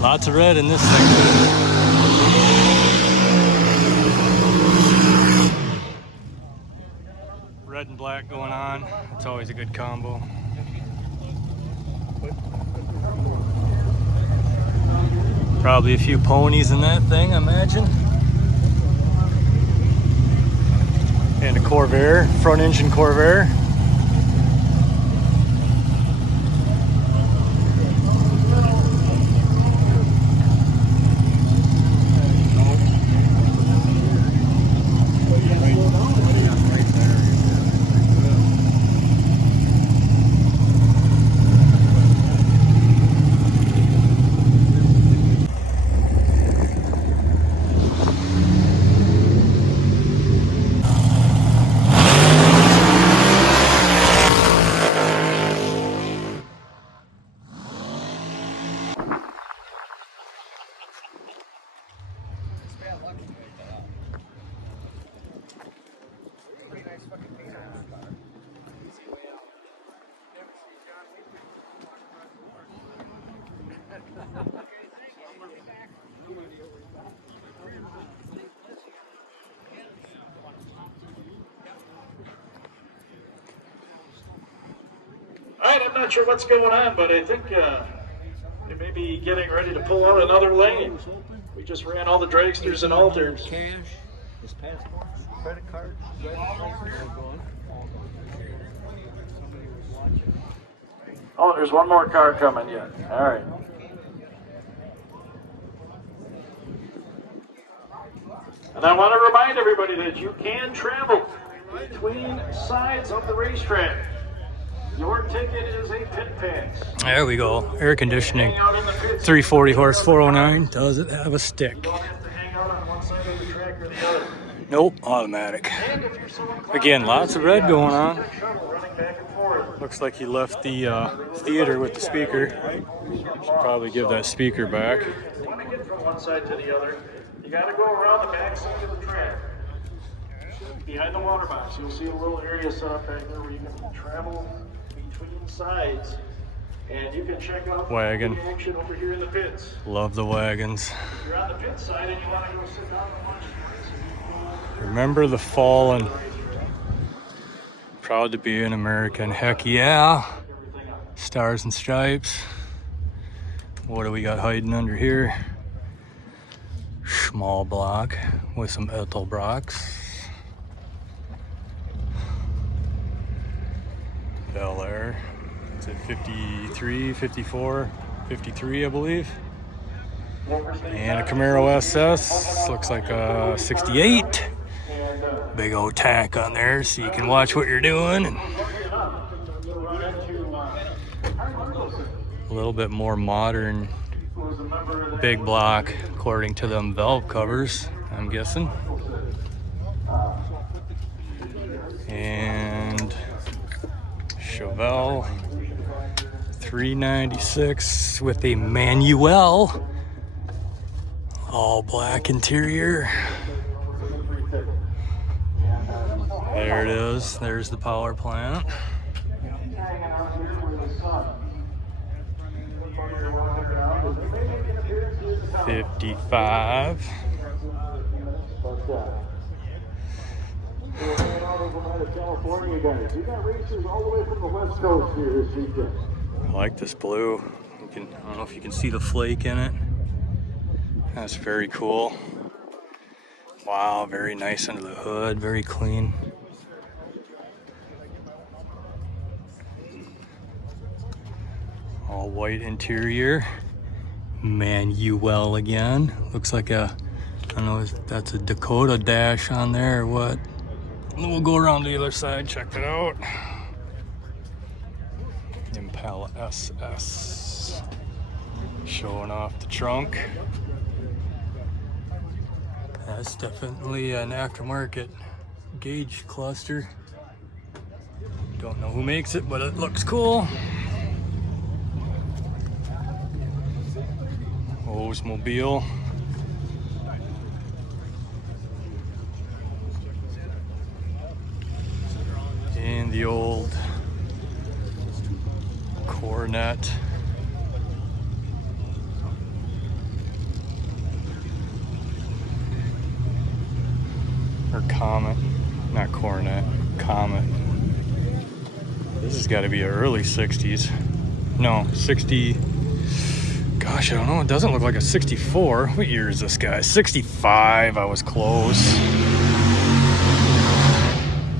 Lots of red in this section. Red and black going on. It's always a good combo. Probably a few ponies in that thing, I imagine. And a Corvair, front engine Corvair. All right, I'm not sure what's going on, but I think they may be getting ready to pull out another lane. We just ran all the dragsters and alters. Cash, his passport, credit card, Oh, there's one more car coming yet. All right. And I want to remind everybody that you can travel between sides of the racetrack. Your ticket is a pit pass. There we go. Air conditioning. 340 horse 409. Does it have a stick? You don't have to hang out on one side of the track or the other. Nope, automatic. And if you're so inclined, Again, lots of red going on. shuttle running back and forth. Looks like he left the theater with the speaker. Should probably give that speaker back. If you want to get from one side to the other, you got to go around the back side of the track. Behind the water box, you'll see a little area set up back there where you can travel between sides. And you can check out Wagon. the action over here in the pits. Love the wagons. If you're on the pit side and you want to go sit down and watch the race, Remember the fallen. Proud to be an American. Heck yeah. Stars and stripes. What do we got hiding under here? Small block with some Ethelbrocks. Bel Air. Is it 53, 54, 53, I believe? And a Camaro SS. Looks like a 68. Big old tack on there so you can watch what you're doing. And a little bit more modern big block according to them valve covers, I'm guessing. And Chevelle 396 with a manual, all black interior. There it is. There's the power plant. 55. I like this blue. I don't know if you can see the flake in it. That's very cool. Wow, very nice under the hood, very clean. All white interior. Manuel again. Looks like a, I don't know if that's a Dakota dash on there or what. And then we'll go around the other side, check it out. Impala SS. Showing off the trunk. That's definitely an aftermarket gauge cluster. Don't know who makes it, but it looks cool. Oldsmobile. And the old Coronet. or Comet, not Coronet, Comet. This has got to be early 60s. No, 60. Gosh, I don't know. It doesn't look like a 64. What year is this guy? 65. I was close.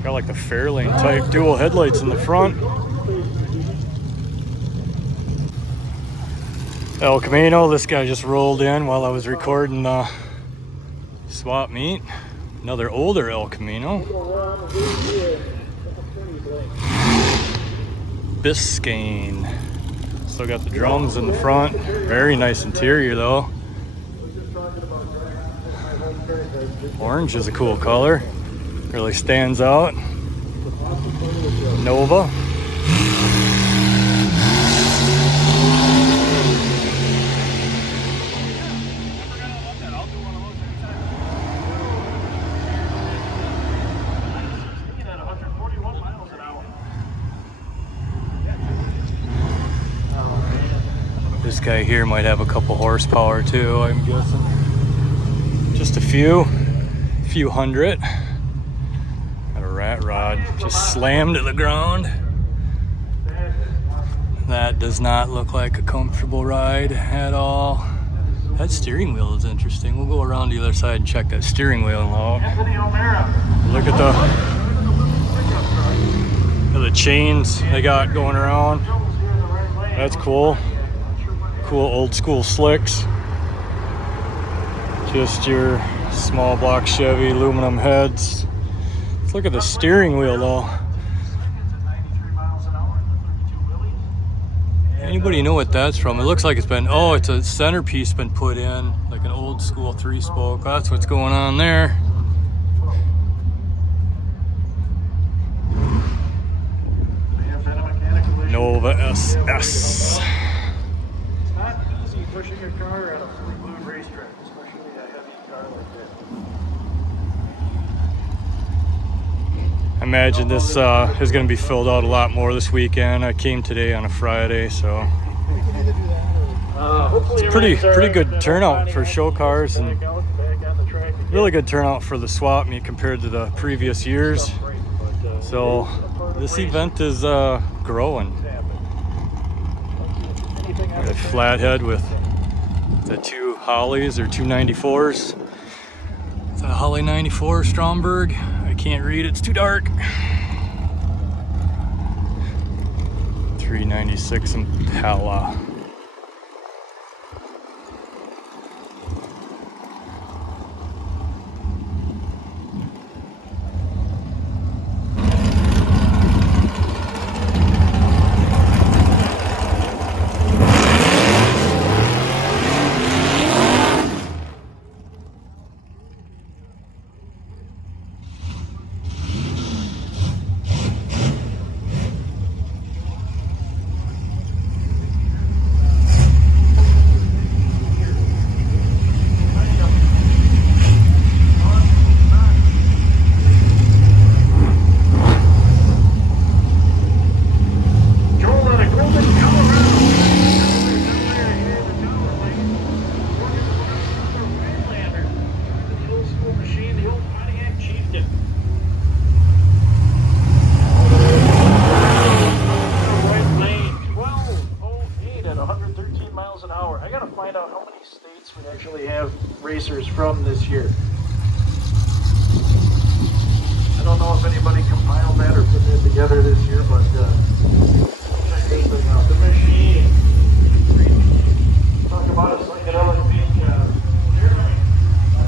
Got like the Fairlane type dual headlights in the front. El Camino. This guy just rolled in while I was recording the swap meet. Another older El Camino. Biscayne. Still got the drums in the front. Very nice interior though. Orange is a cool color. Really stands out. Nova. This guy here might have a couple horsepower too, I'm guessing. Just a few hundred. Got a rat rod just slammed to the ground. That does not look like a comfortable ride at all. That steering wheel is interesting. We'll go around the other side and check that steering wheel out. Look at the chains they got going around. That's cool. Cool old school slicks. Just your small block Chevy aluminum heads. Let's look at the steering wheel though. Anybody know what that's from? It looks like it's been, oh, it's a centerpiece been put in, like an old school 3-spoke. That's what's going on there. Nova SS. Pushing your car on a fully glued racetrack, especially a heavy car like that. I imagine this is going to be filled out a lot more this weekend. I came today on a Friday, so it's a pretty good turnout for show cars and really good turnout for the swap meet compared to the previous years. So this event is growing. Got a flathead with the 2 Hollies or 294s. It's a Holly 94 Stromberg. I can't read, it's too dark. 396 Impala. Racers from this year. I don't know if anybody compiled that or put it together this year, but check this thing out. The machine. Talk about a psychedelic beat.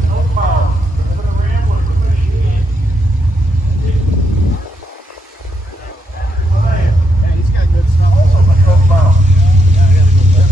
No power. The Rambler, the machine. Yeah, he's got good stuff. Also, a 12 mile. Yeah, I gotta go back.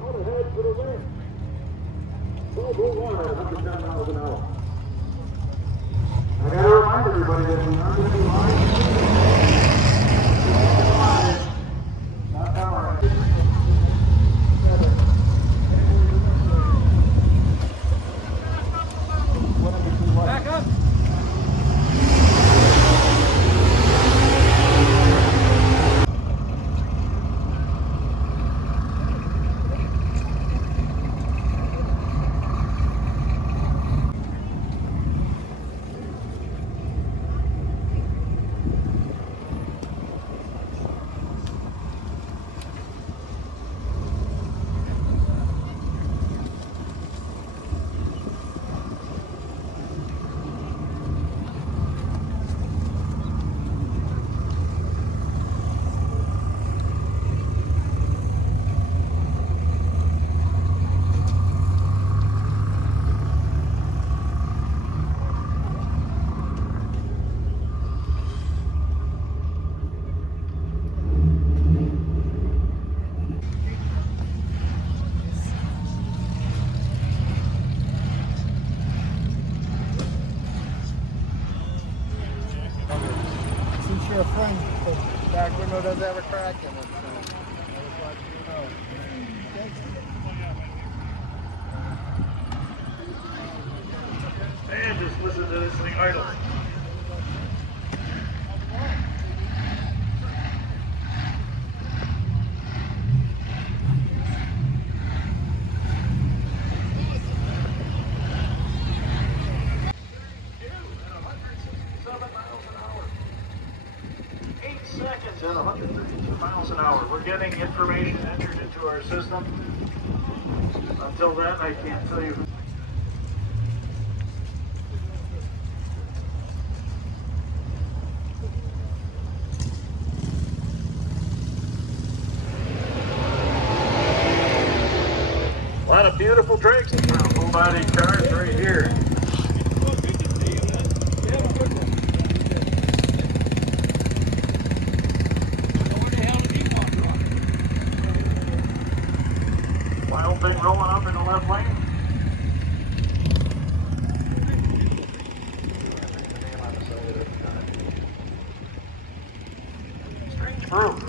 out ahead for the win. Go Blue Water at 110 miles an hour. I gotta remind everybody that we aren't going to be live. Not power. Back up. Since you're a friend, the back window does have a crack in it, so I just want you to know. And just listen to this thing idle. Seconds at 132 miles an hour. We're getting information entered into our system. Until then, I can't tell you. A lot of beautiful drakes in town. Full-body cars right here. Wild thing rolling up in the left lane. Strange brew.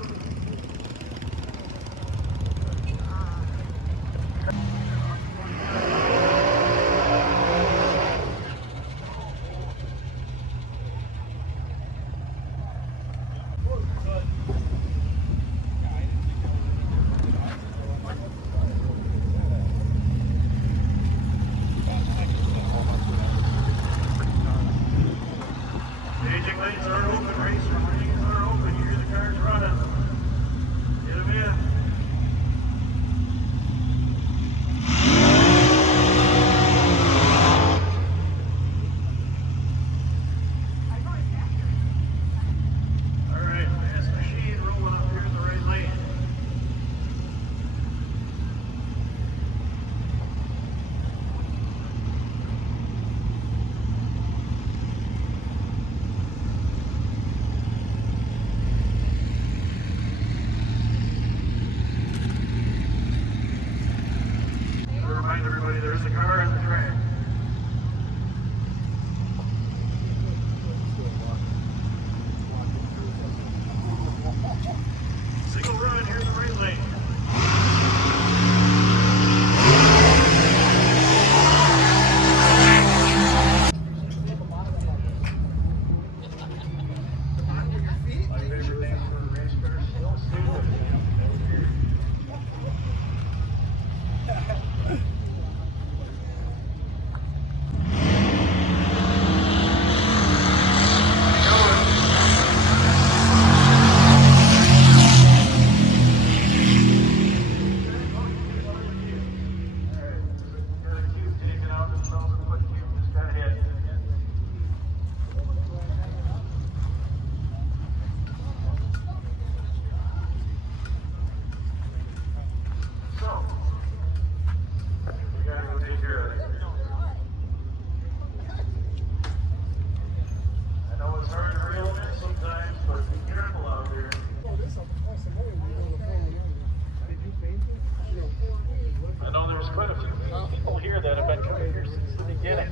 beginning.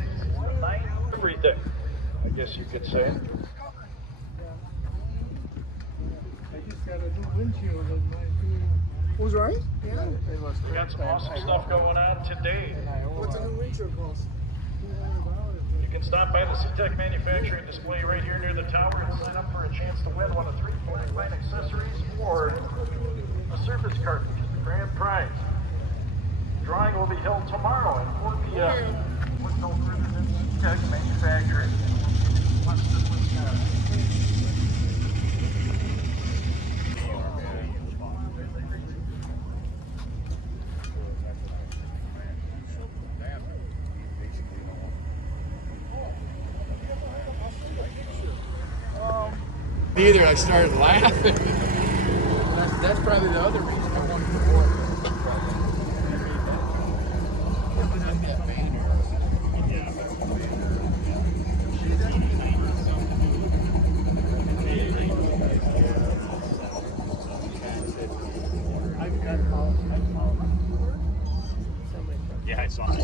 Everything, I guess you could say. I just got a new windshield in my new. Was right? Yeah. We got some awesome stuff going on today. What's a new windshield cost? You can stop by the C-Tech manufacturing display right here near the tower and sign up for a chance to win one of 3 Flatline accessories or a surface cartridge, the grand prize. Drawing will be held tomorrow at 4 p.m. Look no further than C-Tech manufacturing. Neither. I started laughing. That's probably the other reason I wanted to work. Yeah, I saw it.